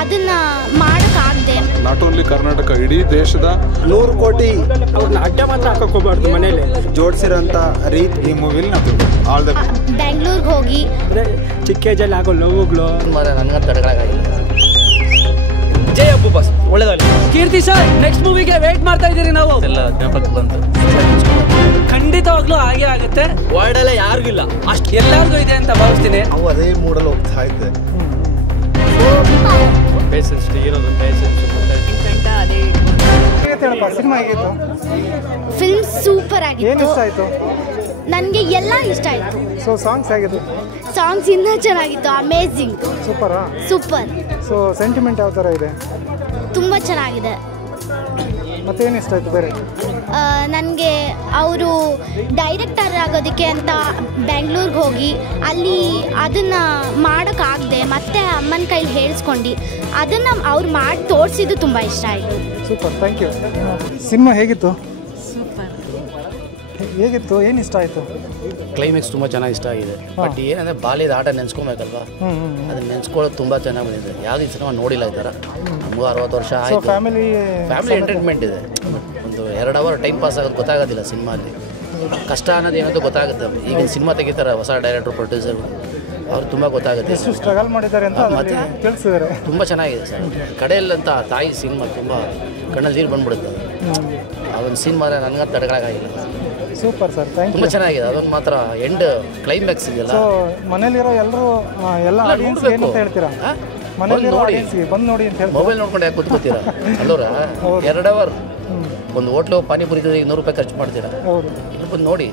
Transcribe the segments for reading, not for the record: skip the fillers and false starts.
ಅದನ್ನ ಮಾಡೋಕ್ಕಾಗದೆ not only Karnataka, ಇಡೀ ದೇಶದ 100 ಕೋಟಿ ಅವ್ರನ್ನ ಅಡ್ಡ ಮಾತ್ರ ಹಾಕೋಕೋಬಾರ್ದು ಮನೇಲಿ ಜೋಡಿಸಿರೋಂಥ ರೀತಿ ಈ ಮೂವಿಲಿ ನಾವು ಆಲ್ ದ ಬೆಂಗಳೂರಿಗೆ ಹೋಗಿ ಅಂದರೆ ಚಿಕ್ಕ ಏಜಲ್ಲಿ ಆಗೋ ಲವ್ಗಳು ನನಗಂತ ತಡೆಗಳಾಗಿಲ್ಲ. ಜೈ ಅಪ್ಪು ಬಾಸ್, ಒಳ್ಳೇದಾಗಲಿ. ಕೀರ್ತಿ ಸರ್, ನೆಕ್ಸ್ಟ್ ಮೂವಿಗೆ ವೇಟ್ ಮಾಡ್ತಾ ಇದ್ದೀರಿ ನಾವು. ಎಲ್ಲ ಜ್ಞಾಪಕ ಬಂತು. ಖಂಡಿತವಾಗ್ಲೂ ಹಾಗೆ ಆಗುತ್ತೆ. ವರ್ಲ್ಡ್ ಎಲ್ಲ ಯಾರಿಗೂ ಇಲ್ಲ, ಅಷ್ಟು ಎಲ್ಲರಿಗೂ ಇದೆ ಅಂತ ಭಾವಿಸ್ತೀನಿ. ನಾವು ಅದೇ ಮೂಡಲ್ಲಿ ಹೋಗ್ತಾ ಇದ್ದೆ. ಪೇಷನ್ಸ್ ಇರೋದು, ಪೇಷನ್ಸ್ ಸಿನಿಮಾ ಹೇಗಿತ್ತು? ಫಿಲ್ಮ್ ಸೂಪರ್ ಏನು ಆಗಿತ್ತು. ಇಷ್ಟ ಆಯಿತು? ನನಗೆ ಎಲ್ಲ ಇಷ್ಟ ಆಯಿತು. ಸೊ ಸಾಂಗ್ಸ್ ಹೇಗಿತ್ತು? ಸಾಂಗ್ಸ್ ಇನ್ನೂ ಚೆನ್ನಾಗಿತ್ತು. ಅಮೇಝಿಂಗ್, ಸೂಪರಾ? ಸೂಪರ್. ಸೊ ಸೆಂಟಿಮೆಂಟ್ ಯಾವ ಥರ ಇದೆ? ತುಂಬ ಚೆನ್ನಾಗಿದೆ. ಮತ್ತೇನು ಇಷ್ಟ ಆಯಿತು ಬೇರೆ? ನನಗೆ ಅವರು ಡೈರೆಕ್ಟರ್ ಆಗೋದಕ್ಕೆ ಅಂತ ಬೆಂಗಳೂರಿಗೆ ಹೋಗಿ ಅಲ್ಲಿ ಅದನ್ನು ಮಾಡೋಕ್ಕಾಗದೆ ಮತ್ತೆ ಅಮ್ಮನ ಕೈಲಿ ಹೇಳಿಸ್ಕೊಂಡು ಅದನ್ನು ಅವ್ರು ಮಾಡಿ ತೋರಿಸಿದ್ದು ತುಂಬ ಇಷ್ಟ ಆಯಿತು. Super, thank you. ಸಿನಿಮಾ ಹೇಗಿತ್ತು? ಹೇಗಿತ್ತು? ಏನು ಇಷ್ಟ ಆಯಿತು? ಕ್ಲೈಮ್ಯಾಕ್ಸ್ ತುಂಬ ಚೆನ್ನಾಗಿ ಇಷ್ಟ ಆಗಿದೆ. ಬಟ್ ಏನಂದರೆ ಬಾಲ್ಯದ ಆಟ ನೆನೆಸ್ಕೊಬೇಕಲ್ವಾ, ಅದನ್ನ ನೆನೆಸ್ಕೊಳ್ಳೋದು ತುಂಬ ಚೆನ್ನಾಗಿ ಬಂದಿದೆ. ಯಾವುದೇ ಸಿನಿಮಾ ನೋಡಿಲ್ಲ ಈ ಥರ. ನಮಗೂ 60 ವರ್ಷ ಆಯಿತು. ಫ್ಯಾಮಿಲಿ ಎಂಟರ್ಟೈನ್ಮೆಂಟ್ ಇದೆ. ಒಂದು 2 ಅವರ್ ಟೈಮ್ ಪಾಸ್ ಆಗೋದು ಗೊತ್ತಾಗೋದಿಲ್ಲ ಸಿನಿಮಾಲಿ. ಕಷ್ಟ ಅನ್ನೋದು ಏನಂತ ಗೊತ್ತಾಗುತ್ತೆ. ಈಗಿನ ಸಿನಿಮಾ ತೆಗಿತಾರೆ ಹೊಸ ಡೈರೆಕ್ಟ್ರು, ಪ್ರೊಡ್ಯೂಸರ್, ಅವ್ರು ತುಂಬ ಗೊತ್ತಾಗುತ್ತೆ. ಎಷ್ಟು ಸ್ಟ್ರಗಲ್ ಮಾಡಿದ್ದಾರೆ ಅಂತ ಮತ್ತೆ ತಿಳಿಸಿದ್ದಾರೆ. ತುಂಬ ಚೆನ್ನಾಗಿದೆ ಸರ್. ಕಡೆಯಲ್ಲಂತ ತಾಯಿ ಸಿನಿಮಾ ತುಂಬ ಕಣ್ಣಲ್ಲಿ ನೀರು ಬಂದ್ಬಿಡುತ್ತೆ. ಆ ಒಂದು ಸಿನಿಮಾ ನನಗಂತ ತಡೆಗಳಾಗಿಲ್ಲ. Super sir, thank you. ತುಂಬ ಚೆನ್ನಾಗಿದೆ. ಅದೊಂದು ಮಾತ್ರ ಎಂಡ್ ಕ್ಲೈಮ್ಯಾಕ್ಸ್ ಇದೆಯಲ್ಲ. ಸೊ ಮನೇಲಿರೋ ಎಲ್ಲರೂ ಎಲ್ಲ ಆಡಿಯನ್ಸ್ ಏನು ಅಂತ ಹೇಳ್ತೀರಾ? ಮನೇಲಿರೋ ಆಡಿಯನ್ಸ್ಗೆ ಬಂದು ನೋಡಿ ಅಂತ ಹೇಳಿ ಮೊಬೈಲ್ ನೋಡ್ಕೊಂಡು ಯಾಕೆ ಕೂತ್ಕೋತೀರಾ? ಅಲ್ಲೋರ 2 ಅವರ್ ಒಂದು ಹೋಟ್ಲು ಪಾನಿಪುರಿ 200 ರೂಪಾಯಿ ಖರ್ಚು ಮಾಡ್ತೀರಾ? ಹೌದು. ಇಲ್ಲಿ ಬಂದು ನೋಡಿ,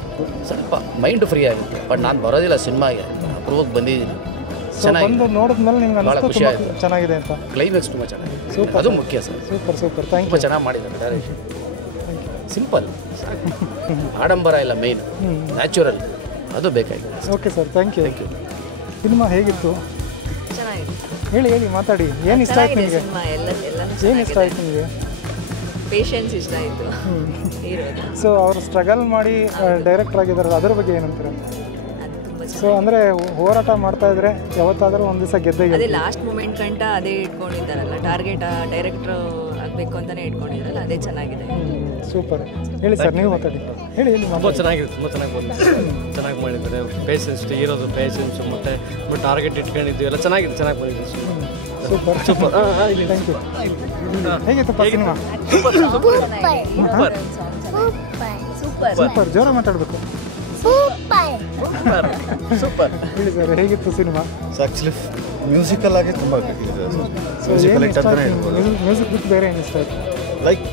ಸ್ವಲ್ಪ ಮೈಂಡ್ ಫ್ರೀ ಆಗುತ್ತೆ. ಬಟ್ ನಾನು ಬರೋದಿಲ್ಲ ಸಿನಿಮಾಗೆ, ಅಪ್ರೂವಕ್ಕೆ ಬಂದಿದ್ದೀನಿ. ಬಂದು ನೋಡಿದ್ಮೇಲೆ ನಿಮ್ಗೆ ಭಾಳ ಅನಿಸ್ತು ಖುಷಿ ಆಯಿತು. ಚೆನ್ನಾಗಿದೆ ಅಂತ? ಕ್ಲೈಮ್ಯಾಕ್ಸ್ ತುಂಬ ಚೆನ್ನಾಗಿದೆ. ಸೂಪರ್, ಅದು ಮುಖ್ಯ ಸರ್. ಸೂಪರ್ ಸೂಪರ್, ಥ್ಯಾಂಕ್ ತುಂಬ ಯು. ಚೆನ್ನಾಗಿ ಮಾಡಿದ್ದಾರೆ ಡೈರೆಕ್ಷನ್. ಸಿಂಪಲ್, ಆಡಂಬರ ಇಲ್ಲ, ಮೇನ್ ನ್ಯಾಚುರಲ್, ಅದು ಬೇಕಾಗಿದೆ. Okay sir, thank you. Thank you. Cinema ಹೇಗಿತ್ತು? ಹೇಳಿ ಮಾತಾಡಿ. ಏನು ಇಷ್ಟ ಆಯ್ತು ನಿಮಗೆ? ಏನು ಇಷ್ಟ ಆಯ್ತು ನಿಮಗೆ? ಪೇಷನ್ಸ್ ಇಷ್ಟ ಆಯಿತು. ಸೊ ಅವರು ಸ್ಟ್ರಗಲ್ ಮಾಡಿ ಡೈರೆಕ್ಟರ್ ಆಗಿದ್ದಾರಲ್ಲ, ಅದ್ರ ಬಗ್ಗೆ ಏನಂತಾರೆ? ಸೊ ಅಂದರೆ ಹೋರಾಟ ಮಾಡ್ತಾ ಇದ್ರೆ ಯಾವತ್ತಾದರೂ ಒಂದು ದಿವಸ ಗೆದ್ದೇ ಅದೇ ಲಾಸ್ಟ್ ಮೂಮೆಂಟ್ ಗಂಟ ಅದೇ ಇಟ್ಕೊಂಡಿದ್ದಾರಲ್ಲ, ಟಾರ್ಗೆಟ್ ಡೈರೆಕ್ಟ್ರ್ ಆಗಬೇಕು ಅಂತಲೇ ಇಟ್ಕೊಂಡಿದ್ದಾರಲ್ಲ, ಅದೇ ಚೆನ್ನಾಗಿದೆ. ಸೂಪರ್. ಹೇಳಿ ಸರ್, ನೀವು ಮಾತಾಡಿ. ಹೇಳಿ. ತುಂಬ ಚೆನ್ನಾಗಿದೆ, ತುಂಬ ಚೆನ್ನಾಗಿ ಬಂದಿದೆ, ಚೆನ್ನಾಗಿ ಮಾಡಿದ್ದಾರೆ. ಪೇಷನ್ಸ್ ಇರೋದು, ಪೇಷನ್ಸು ಮತ್ತು ಟಾರ್ಗೆಟ್ ಇಟ್ಕೊಂಡಿದ್ದು ಎಲ್ಲ ಚೆನ್ನಾಗಿದೆ, ಚೆನ್ನಾಗಿ ಬಂದಿದೆ. Super super, thank you. ಹೇಗಿತ್ತು ಸಿನಿಮಾ? ಸೂಪರ್, ಜೋರ ಮಾತಾಡಬೇಕು. ಸೂಪರ್. ಹೇಳಿ ಸರ್, ಹೇಗಿತ್ತು ಸಿನಿಮಾ? ಆ್ಯಕ್ಚುಲಿ ಮ್ಯೂಸಿಕಲ್ ಆಗಿ ತುಂಬ ಮ್ಯೂಸಿಕ್ ಬಿಟ್ಟು ಬೇರೆ ಏನು ಇಷ್ಟ ಆಯಿತು? ಲೈಕ್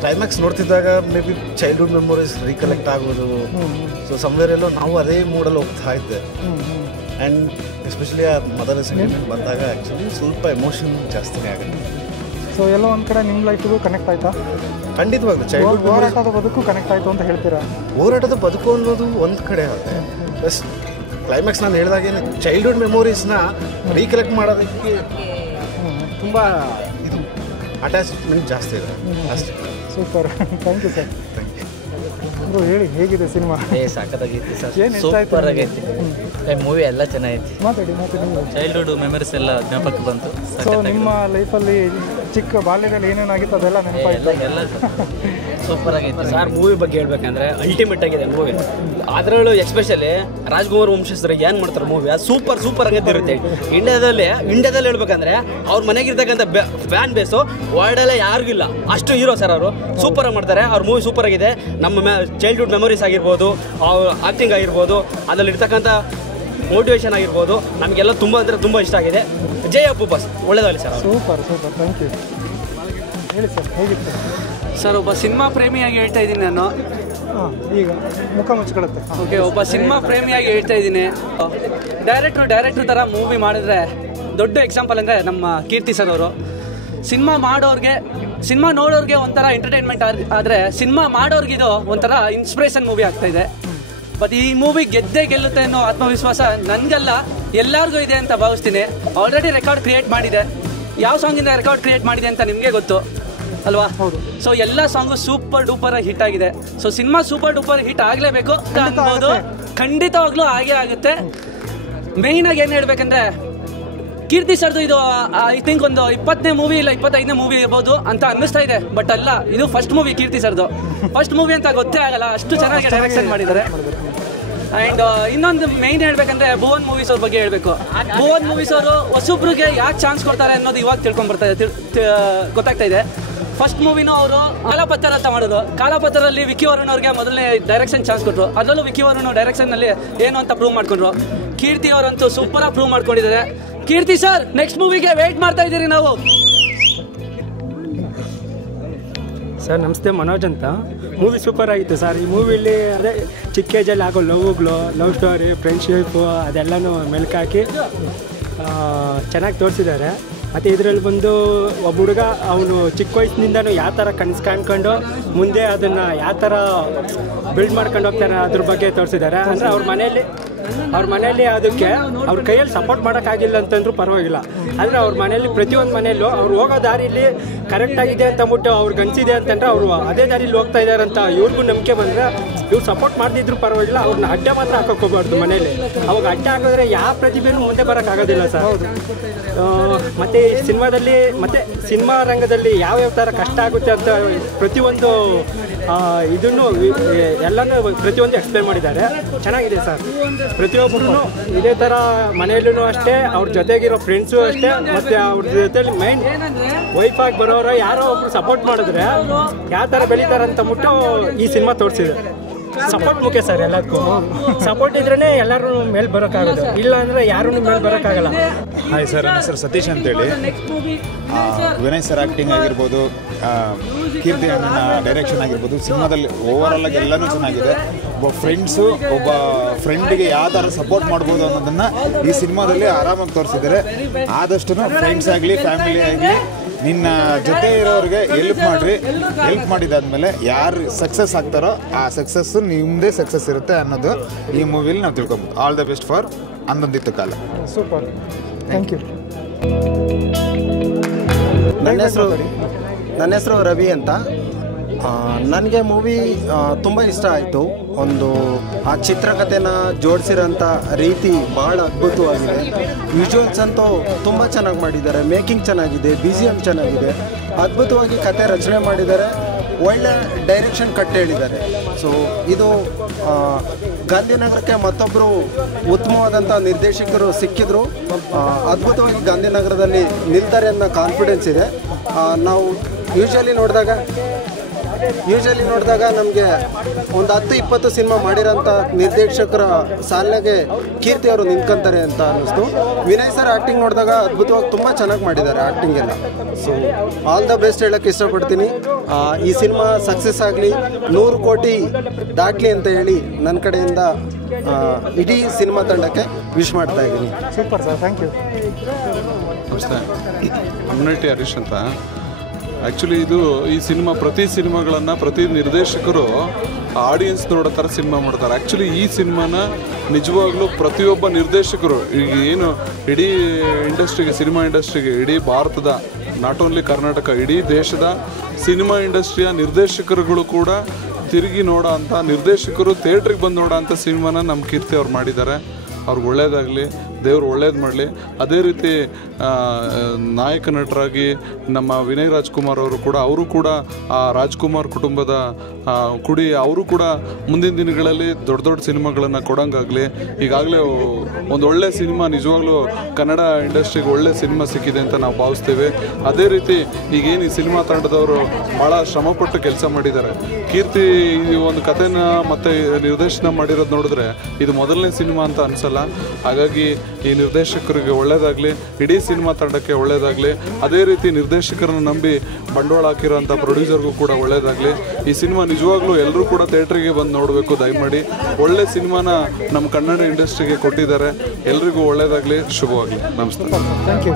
ಕ್ಲೈಮ್ಯಾಕ್ಸ್ ನೋಡ್ತಿದ್ದಾಗ may be childhood memories recollect ಆಗೋದು. ಸೊ ಸಮ್ವೇರ್ ಎಲ್ಲೋ ನಾವು ಅದೇ ಮೂಡಲ್ಲಿ ಹೋಗ್ತಾ ಇದ್ದೆ. ಆ್ಯಂಡ್ ಎಸ್ಪೆಷಲಿ ಆ ಮದರ್ ಸೆಂಟಿಮೆಂಟ್ ಬಂದಾಗ ಆ್ಯಕ್ಚುಲಿ ಸ್ವಲ್ಪ ಎಮೋಷನ್ ಜಾಸ್ತಿನೇ ಆಗುತ್ತೆ. ಸೊ ಎಲ್ಲೋ ಒಂದು ಕಡೆ ನಿಮ್ಮ ಲೈಫಿಗೂ ಕನೆಕ್ಟ್ ಆಯಿತಾ? ಖಂಡಿತವಾಗ್ಲೂ ಚೈಲ್ಡ್ಹುಡ್ ಹೋರಾಟದ ಬದುಕು ಕನೆಕ್ಟ್ ಆಯಿತು ಅಂತ ಹೇಳ್ತೀರಾ? ಹೋರಾಟದ ಬದುಕು ಅನ್ನೋದು ಒಂದು ಕಡೆ ಆಗುತ್ತೆ. ಪ್ಲಸ್ ಕ್ಲೈಮ್ಯಾಕ್ಸ್ ನಾನು ಹೇಳಿದಾಗೇನು ಚೈಲ್ಡ್ಹುಡ್ ಮೆಮೊರೀಸ್ನ ರೀಕಲೆಕ್ಟ್ ಮಾಡೋದಕ್ಕೆ ತುಂಬ ಇದು ಅಟ್ಯಾಚ್ಮೆಂಟ್ ಜಾಸ್ತಿ ಇದೆ ಅಷ್ಟೇ. Super, thank you sir. ಹೇಳಿ, ಹೇಗಿದೆ ಸಿನಿಮಾ? ಸಾಕಾಗೈತಿ ಸರ್, ಏನು ಇಷ್ಟ ಆಯ್ತು? ಸೂಪರ್ ಆಗೈತಿ. ಮೂವಿ ಎಲ್ಲ ಚೆನ್ನಾಗೈತಿ. ಮಾತಾಡಿ. ಚೈಲ್ಡ್ಹುಡ್ ಮೆಮರೀಸ್ ಎಲ್ಲ ಜ್ಞಾಪಕ ಬಂತು. ಸೊ ನಿಮ್ಮ ಲೈಫಲ್ಲಿ ಚಿಕ್ಕ ಬಾಲ್ಯದಲ್ಲಿ ಏನೇನಾಗಿತ್ತು ಅದೆಲ್ಲ ನೆನಪಾಯ್ತು? ಎಲ್ಲ ಸೂಪರ್ ಆಗೈತಿ ಸರ್, ಮೂವಿ ಬಗ್ಗೆ ಹೇಳ್ಬೇಕಂದ್ರೆ ಅಲ್ಟಿಮೇಟ್ ಆಗಿದೆ ಮೂವಿ. ಅದರಲ್ಲೂ ಎಸ್ಪೆಷಲಿ ರಾಜ್ಕುಮಾರ್ ವಂಶಸ್ಥರಿಗೆ ಏನು ಮಾಡ್ತಾರೆ ಮೂವಿ, ಅದು ಸೂಪರ್ ಆಗತ್ತಿರುತ್ತೆ. ಇಂಡಿಯಾದಲ್ಲಿ ಹೇಳ್ಬೇಕಂದ್ರೆ ಅವ್ರ ಮನೆಗಿರ್ತಕ್ಕಂಥ ಫ್ಯಾನ್ ಬೇಸು ವರ್ಲ್ಡಲ್ಲೇ ಯಾರಿಗೂ ಇಲ್ಲ, ಅಷ್ಟು ಹೀರೋ ಸರ್ ಅವರು. ಸೂಪರಾಗಿ ಮಾಡ್ತಾರೆ. ಅವ್ರ ಮೂವಿ ಸೂಪರ್ ಆಗಿದೆ. ನಮ್ಮ ಚೈಲ್ಡ್ಹುಡ್ ಮೆಮೊರೀಸ್ ಆಗಿರ್ಬೋದು, ಅವ್ರ ಆ್ಯಕ್ಟಿಂಗ್ ಆಗಿರ್ಬೋದು, ಅದರಲ್ಲಿ ಇರ್ತಕ್ಕಂಥ ಮೋಟಿವೇಶನ್ ಆಗಿರ್ಬೋದು, ನಮಗೆಲ್ಲ ತುಂಬ ಅಂದರೆ ತುಂಬ ಇಷ್ಟ ಆಗಿದೆ. ಜೈ ಅಪ್ಪು ಬಾಸ್, ಒಳ್ಳೇದಾಗಲಿ ಸರ್. Super, thank you. ಹೇಳಿ ಸರ್, ಹೇಗಿತ್ತು? ಸರ್, ಒಬ್ಬ ಸಿನಿಮಾ ಪ್ರೇಮಿಯಾಗಿ ಹೇಳ್ತಾ ಇದ್ದೀನಿ ನಾನು. ಈಗ ಮುಖ ಮುಚ್ಕೊಳ್ಳುತ್ತೆ. ಓಕೆ, ಒಬ್ಬ ಸಿನಿಮಾ ಪ್ರೇಮಿಯಾಗಿ ಹೇಳ್ತಾ ಇದ್ದೀನಿ. ಡೈರೆಕ್ಟ್ರ್ ಥರ ಮೂವಿ ಮಾಡಿದ್ರೆ ದೊಡ್ಡ ಎಕ್ಸಾಂಪಲ್ ಅಂದರೆ ನಮ್ಮ ಕೀರ್ತಿ ಸರ್ ಅವರು. ಸಿನಿಮಾ ನೋಡೋರಿಗೆ ಒಂಥರ ಎಂಟರ್ಟೈನ್ಮೆಂಟ್ ಆದರೆ ಸಿನಿಮಾ ಮಾಡೋರ್ಗಿದು ಒಂಥರ ಇನ್ಸ್ಪಿರೇಷನ್ ಮೂವಿ ಆಗ್ತಾಯಿದೆ. ಬಟ್ ಈ ಮೂವಿ ಗೆಲ್ಲುತ್ತೆ ಅನ್ನೋ ಆತ್ಮವಿಶ್ವಾಸ ನನಗೆಲ್ಲ ಎಲ್ಲರಿಗೂ ಇದೆ ಅಂತ ಭಾವಿಸ್ತೀನಿ. ಆಲ್ರೆಡಿ ರೆಕಾರ್ಡ್ ಕ್ರಿಯೇಟ್ ಮಾಡಿದೆ. ಯಾವ ಸಾಂಗಿಂದ ರೆಕಾರ್ಡ್ ಕ್ರಿಯೇಟ್ ಮಾಡಿದೆ ಅಂತ ನಿಮಗೆ ಗೊತ್ತು ಅಲ್ವಾ? ಹೌದು. ಸೊ ಎಲ್ಲ ಸಾಂಗು ಸೂಪರ್ ಡೂಪರ್ ಹಿಟ್ ಆಗಿದೆ. So cinema super duper hit ಆಗಲೇಬೇಕು ಅನ್ಬೋದು. ಖಂಡಿತವಾಗ್ಲೂ ಹಾಗೆ ಆಗುತ್ತೆ. ಮೇಯ್ನಾಗಿ ಏನು ಹೇಳ್ಬೇಕಂದ್ರೆ ಕೀರ್ತಿ ಸರ್ದು ಇದು ಐ ಥಿಂಕ್ ಒಂದು 20ನೇ ಮೂವಿ ಇಲ್ಲ 25ನೇ ಮೂವಿ ಇರ್ಬೋದು ಅಂತ ಅನ್ನಿಸ್ತಾ ಇದೆ, ಬಟ್ ಅಲ್ಲ, ಇದು ಫಸ್ಟ್ ಮೂವಿ ಕೀರ್ತಿ ಸರ್ದು. ಫಸ್ಟ್ ಮೂವಿ ಅಂತ ಗೊತ್ತೇ ಆಗಲ್ಲ, ಅಷ್ಟು ಚೆನ್ನಾಗಿ ಡೈರೆಕ್ಷನ್ ಮಾಡಿದ್ದಾರೆ. ಆ್ಯಂಡ್ ಇನ್ನೊಂದು ಮೇಯ್ನ್ ಹೇಳ್ಬೇಕಂದ್ರೆ ಭುವನ್ ಮೂವೀಸ್ ಅವ್ರ ಬಗ್ಗೆ ಹೇಳಬೇಕು. ಭುವನ್ ಮೂವೀಸ್ ಅವರು ಹೊಸೊಬ್ರಿಗೆ ಯಾಕೆ ಚಾನ್ಸ್ ಕೊಡ್ತಾರೆ ಅನ್ನೋದು ಇವಾಗ ತಿಳ್ಕೊಂಡ್ಬರ್ತಾ ಇದೆ, ಗೊತ್ತಾಗ್ತಾ ಇದೆ. ಫಸ್ಟ್ ಮೂವಿನೂ ಅವರು ಕಾಲಾಪತ್ರ ಅಂತ ಮಾಡೋದು. ಕಾಲಾಪತ್ರದಲ್ಲಿ ವಿಕ್ಕಿ ವರುಣ್ ಅವ್ರಿಗೆ ಮೊದಲನೇ ಡೈರೆಕ್ಷನ್ ಚಾನ್ಸ್ ಕೊಟ್ಟರು. ಅದರಲ್ಲೂ ವಿಕ್ಕಿ ವರುಣ್ ಡೈರೆಕ್ಷನ್ನಲ್ಲಿ ಏನು ಅಂತ ಪ್ರೂವ್ ಮಾಡ್ಕೊಂಡ್ರು. ಕೀರ್ತಿ ಅವರಂತೂ ಸೂಪರಾಗಿ ಪ್ರೂವ್ ಮಾಡ್ಕೊಂಡಿದ್ದಾರೆ. ಕೀರ್ತಿ ಸರ್, ನೆಕ್ಸ್ಟ್ ಮೂವಿಗೆ ವೇಟ್ ಮಾಡ್ತಾ ಇದ್ದೀರಿ ನಾವು. ಸರ್ ನಮಸ್ತೆ, ಮನೋಜ್ ಅಂತ. ಮೂವಿ ಸೂಪರ್ ಆಗಿತ್ತು ಸರ್. ಈ ಮೂವಿಲಿ ಅದೇ ಚಿಕ್ಕ ಏಜಲ್ಲಿ ಆಗೋ ಲವ್ ಸ್ಟೋರಿ, ಫ್ರೆಂಡ್ಶಿಪ್ಪು ಅದೆಲ್ಲನೂ ಮೆಲ್ಕಾಕಿ ಚೆನ್ನಾಗಿ ತೋರಿಸಿದ್ದಾರೆ. ಮತ್ತು ಇದರಲ್ಲಿ ಬಂದು ಒಬ್ಬ ಹುಡುಗ ಅವನು ಚಿಕ್ಕ ವಯಸ್ಸಿನಿಂದನೂ ಯಾವ ಥರ ಕನಸು ಕಾಣ್ಕೊಂಡು ಮುಂದೆ ಅದನ್ನು ಯಾವ ಥರ ಬಿಲ್ಡ್ ಮಾಡ್ಕೊಂಡು ಹೋಗ್ತಾನೆ ಅದ್ರ ಬಗ್ಗೆ ತೋರಿಸಿದ್ದಾರೆ. ಅಂದರೆ ಅವ್ರ ಮನೆಯಲ್ಲಿ ಅದಕ್ಕೆ ಅವ್ರ ಕೈಯಲ್ಲಿ ಸಪೋರ್ಟ್ ಮಾಡೋಕ್ಕಾಗಿಲ್ಲ ಅಂತಂದ್ರೂ ಪರವಾಗಿಲ್ಲ. ಆದರೆ ಅವ್ರ ಮನೆಯಲ್ಲಿ ಪ್ರತಿಯೊಂದು ಮನೆಯಲ್ಲೂ ಅವ್ರು ಹೋಗೋ ದಾರಿಲಿ ಕರೆಕ್ಟಾಗಿದೆ ಅಂತ ಅಂದ್ಬಿಟ್ಟು ಅವ್ರಿಗೆ ಅನಿಸಿದೆ ಅಂತಂದರೆ ಅವರು ಅದೇ ದಾರಿಲಿ ಹೋಗ್ತಾ ಇದ್ದಾರೆ ಅಂತ ಇವ್ರಿಗೂ ನಂಬಿಕೆ ಬಂದರೆ ಇವ್ರು ಸಪೋರ್ಟ್ ಮಾಡ್ತಿದ್ರು ಪರವಾಗಿಲ್ಲ. ಅವ್ರನ್ನ ಅಡ್ಡ ಮಾತ್ರ ಹಾಕೋಕೋಬಾರ್ದು ಮನೇಲಿ. ಅವಾಗ ಅಡ್ಡ ಹಾಕಿದ್ರೆ ಯಾವ ಪ್ರತಿಭೆನೂ ಮುಂದೆ ಬರೋಕ್ಕಾಗೋದಿಲ್ಲ ಸರ್. ಮತ್ತು ಈ ಸಿನಿಮಾದಲ್ಲಿ ಮತ್ತು ಸಿನಿಮಾ ರಂಗದಲ್ಲಿ ಯಾವ್ಯಾವ ಥರ ಕಷ್ಟ ಆಗುತ್ತೆ ಅಂತ ಪ್ರತಿಯೊಂದು ಇದನ್ನು ಎಲ್ಲನೂ ಪ್ರತಿಯೊಂದು ಎಕ್ಸ್ಪ್ಲೇನ್ ಮಾಡಿದ್ದಾರೆ. ಚೆನ್ನಾಗಿದೆ ಸರ್. ಪ್ರತಿಯೊಬ್ಬರು ಇದೇ ಥರ ಮನೆಯಲ್ಲೂ ಅಷ್ಟೇ, ಅವ್ರ ಜೊತೆಗಿರೋ ಫ್ರೆಂಡ್ಸು ಅಷ್ಟೇ, ಮತ್ತು ಅವ್ರ ಜೊತೆಲಿ ಮೈನ್ ವೈಫಾಗಿ ಬರೋರು ಯಾರೋ ಒಬ್ರು ಸಪೋರ್ಟ್ ಮಾಡಿದ್ರೆ ಯಾವ ಥರ ಬೆಳೀತಾರೆ ಅಂತ ಅಂದ್ಬಿಟ್ಟು ಈ ಸಿನಿಮಾ ತೋರಿಸಿದೆ. ಸಪೋರ್ಟ್ ಮುಖ್ಯ ಸರ್. ಎಲ್ಲದಕ್ಕೂ ಸಪೋರ್ಟ್ ಇದ್ರೇ ಎಲ್ಲರೂ ಮೇಲೆ ಬರೋಕ್ಕಾಗೋದು, ಇಲ್ಲ ಅಂದರೆ ಯಾರೂ ಮೇಲೆ ಬರೋಕ್ಕಾಗಲ್ಲ. ಹಾಯ್ ಸರ್, ನನ್ನ ಹೆಸರು ಸತೀಶ್ ಅಂತೇಳಿ. ವಿನಯ್ ಸರ್ ಆ್ಯಕ್ಟಿಂಗ್ ಆಗಿರ್ಬೋದು, ಕೀರ್ತಿ ಅಣ್ಣನ ಡೈರೆಕ್ಷನ್ ಆಗಿರ್ಬೋದು, ಸಿನಿಮಾದಲ್ಲಿ ಓವರಾಲ್ ಆಗಿ ಎಲ್ಲನೂ ಚೆನ್ನಾಗಿದೆ. ಒಬ್ಬ ಫ್ರೆಂಡಿಗೆ ಯಾವ ಥರ ಸಪೋರ್ಟ್ ಮಾಡ್ಬೋದು ಅನ್ನೋದನ್ನು ಈ ಸಿನಿಮಾದಲ್ಲಿ ಆರಾಮಾಗಿ ತೋರಿಸಿದ್ದಾರೆ. ಆದಷ್ಟು ಫ್ರೆಂಡ್ಸ್ ಆಗಲಿ ಫ್ಯಾಮಿಲಿ ಆಗಲಿ ನಿನ್ನ ಜೊತೆ ಇರೋರಿಗೆ ಹೆಲ್ಪ್ ಮಾಡಿರಿ. ಹೆಲ್ಪ್ ಮಾಡಿದಾದ್ಮೇಲೆ ಯಾರು ಸಕ್ಸಸ್ ಆಗ್ತಾರೋ ಆ ಸಕ್ಸಸ್ಸು ನಿಮ್ಮದೇ ಸಕ್ಸಸ್ ಇರುತ್ತೆ ಅನ್ನೋದು ಈ ಮೂವಿಲಿ ನಾವು ತಿಳ್ಕೊಬೋದು. ಆಲ್ ದ ಬೆಸ್ಟ್ ಫಾರ್ ಹನ್ನೊಂದಿತ್ತು ಕಾಲ. Super, thank you. ನನ್ನ ಹೆಸರು ರವಿ ಅಂತ. ನನಗೆ ಮೂವಿ ತುಂಬ ಇಷ್ಟ ಆಯಿತು. ಒಂದು ಆ ಚಿತ್ರಕಥೆನ ಜೋಡಿಸಿರೋಂಥ ರೀತಿ ಭಾಳ ಅದ್ಭುತವಾಗಿದೆ. ವಿಜುವಲ್ಸ್ ಅಂತೂ ತುಂಬ ಚೆನ್ನಾಗಿ ಮಾಡಿದ್ದಾರೆ. ಮೇಕಿಂಗ್ ಚೆನ್ನಾಗಿದೆ, BGM ಚೆನ್ನಾಗಿದೆ, ಅದ್ಭುತವಾಗಿ ಕತೆ ರಚನೆ ಮಾಡಿದ್ದಾರೆ. ಒಳ್ಳೆ ಡೈರೆಕ್ಷನ್ ಕಟ್ ಹೇಳಿದ್ದಾರೆ. ಸೊ ಇದು ಗಾಂಧಿನಗರಕ್ಕೆ ಮತ್ತೊಬ್ಬರು ಉತ್ತಮವಾದಂಥ ನಿರ್ದೇಶಕರು ಸಿಕ್ಕಿದ್ರು. ಅದ್ಭುತವಾಗಿ ಗಾಂಧಿನಗರದಲ್ಲಿ ನಿಲ್ತಾರೆ ಅನ್ನೋ ಕಾನ್ಫಿಡೆನ್ಸ್ ಇದೆ. ನಾವು ಯೂಶಲಿ ನೋಡಿದಾಗ ನಮಗೆ ಒಂದು 10-20 ಸಿನಿಮಾ ಮಾಡಿರೋಂಥ ನಿರ್ದೇಶಕರ ಸಾಲಿನಾಗೆ ಕೀರ್ತಿ ಅವರು ನಿಂತ್ಕೊಂತಾರೆ ಅಂತ ಅನ್ನಿಸ್ತು. ವಿನಯ್ ಸರ್ ಆ್ಯಕ್ಟಿಂಗ್ ನೋಡಿದಾಗ ಅದ್ಭುತವಾಗಿ ತುಂಬ ಚೆನ್ನಾಗಿ ಮಾಡಿದ್ದಾರೆ ಆ್ಯಕ್ಟಿಂಗ್ ಎಲ್ಲ. ಸೊ ಆಲ್ ದ ಬೆಸ್ಟ್ ಹೇಳೋಕ್ಕೆ ಇಷ್ಟಪಡ್ತೀನಿ. ಈ ಸಿನಿಮಾ ಸಕ್ಸಸ್ ಆಗಲಿ, 100 ಕೋಟಿ ದಾಟಲಿ ಅಂತ ಹೇಳಿ ನನ್ನ ಕಡೆಯಿಂದ ಇಡೀ ಸಿನಿಮಾ ತಂಡಕ್ಕೆ ವಿಶ್ ಮಾಡ್ತಾ ಇದ್ದೀನಿ. Super sir, thank you. ನಮಸ್ತೆ, ಕಮ್ಯುನಿಟಿ ಹರೀಶ್ ಅಂತ. ಆ್ಯಕ್ಚುಲಿ ಈ ಸಿನಿಮಾ ಪ್ರತಿ ಸಿನಿಮಾಗಳನ್ನು ಪ್ರತಿ ನಿರ್ದೇಶಕರು ಆಡಿಯನ್ಸ್ ನೋಡೋ ಥರ ಸಿನಿಮಾ ಮಾಡ್ತಾರೆ. ಆ್ಯಕ್ಚುಲಿ ಈ ಸಿನಿಮಾನ ನಿಜವಾಗ್ಲೂ ಪ್ರತಿಯೊಬ್ಬ ನಿರ್ದೇಶಕರು, ಈಗ ಏನು ಇಡೀ ಇಂಡಸ್ಟ್ರಿಗೆ, ಸಿನಿಮಾ ಇಂಡಸ್ಟ್ರಿಗೆ, ಇಡೀ ಭಾರತದ, ನಾಟ್ ಓನ್ಲಿ ಕರ್ನಾಟಕ, ಇಡೀ ದೇಶದ ಸಿನಿಮಾ ಇಂಡಸ್ಟ್ರಿಯ ನಿರ್ದೇಶಕರುಗಳು ಕೂಡ ತಿರುಗಿ ನೋಡೋ ಅಂಥ ನಿರ್ದೇಶಕರು ಥಿಯೇಟ್ರಿಗೆ ಬಂದು ನೋಡೋ ಅಂಥ ಸಿನಿಮಾನ ನಮ್ಮ ಕೀರ್ತಿ ಅವ್ರು ಮಾಡಿದ್ದಾರೆ. ಅವ್ರಿಗೆ ಒಳ್ಳೇದಾಗಲಿ, ದೇವರು ಒಳ್ಳೇದು ಮಾಡಲಿ. ಅದೇ ರೀತಿ ನಾಯಕ ನಟರಾಗಿ ನಮ್ಮ ವಿನಯ್ ರಾಜ್ಕುಮಾರ್ ಅವರು ಕೂಡ ಆ ರಾಜ್ಕುಮಾರ್ ಕುಟುಂಬದ ಅವರು ಕೂಡ ಮುಂದಿನ ದಿನಗಳಲ್ಲಿ ದೊಡ್ಡ ದೊಡ್ಡ ಸಿನಿಮಾಗಳನ್ನು ಕೊಡೋಂಗಾಗಲಿ. ಈಗಾಗಲೇ ಒಂದು ಒಳ್ಳೆ ಸಿನಿಮಾ, ನಿಜವಾಗ್ಲೂ ಕನ್ನಡ ಇಂಡಸ್ಟ್ರಿಗೆ ಒಳ್ಳೆ ಸಿನಿಮಾ ಸಿಕ್ಕಿದೆ ಅಂತ ನಾವು ಭಾವಿಸ್ತೇವೆ. ಅದೇ ರೀತಿ ಈಗೇನು ಈ ಸಿನಿಮಾ ತಂಡದವರು ಭಾಳ ಶ್ರಮಪಟ್ಟು ಕೆಲಸ ಮಾಡಿದ್ದಾರೆ. ಕೀರ್ತಿ ಈ ಒಂದು ಕಥೆನ ಮತ್ತು ನಿರ್ದೇಶನ ಮಾಡಿರೋದು ನೋಡಿದ್ರೆ ಇದು ಮೊದಲನೇ ಸಿನಿಮಾ ಅಂತ ಅನಿಸಲ್ಲ. ಹಾಗಾಗಿ ಈ ನಿರ್ದೇಶಕರಿಗೆ ಒಳ್ಳೆಯದಾಗಲಿ, ಇಡೀ ಸಿನಿಮಾ ತಂಡಕ್ಕೆ ಒಳ್ಳೆಯದಾಗಲಿ. ಅದೇ ರೀತಿ ನಿರ್ದೇಶಕರನ್ನು ನಂಬಿ ಬಂಡವಾಳ ಹಾಕಿರೋಂಥ ಪ್ರೊಡ್ಯೂಸರ್ಗೂ ಕೂಡ ಒಳ್ಳೆಯದಾಗಲಿ. ಈ ಸಿನಿಮಾ ನಿಜವಾಗ್ಲೂ ಎಲ್ಲರೂ ಕೂಡ ಥಿಯೇಟ್ರಿಗೆ ಬಂದು ನೋಡಬೇಕು ದಯಮಾಡಿ. ಒಳ್ಳೆ ಸಿನಿಮಾನ ನಮ್ಮ ಕನ್ನಡ ಇಂಡಸ್ಟ್ರಿಗೆ ಕೊಟ್ಟಿದ್ದಾರೆ. ಎಲ್ರಿಗೂ ಒಳ್ಳೆಯದಾಗಲಿ, ಶುಭವಾಗಲಿ. ನಮಸ್ತೆ, ಥ್ಯಾಂಕ್ ಯು.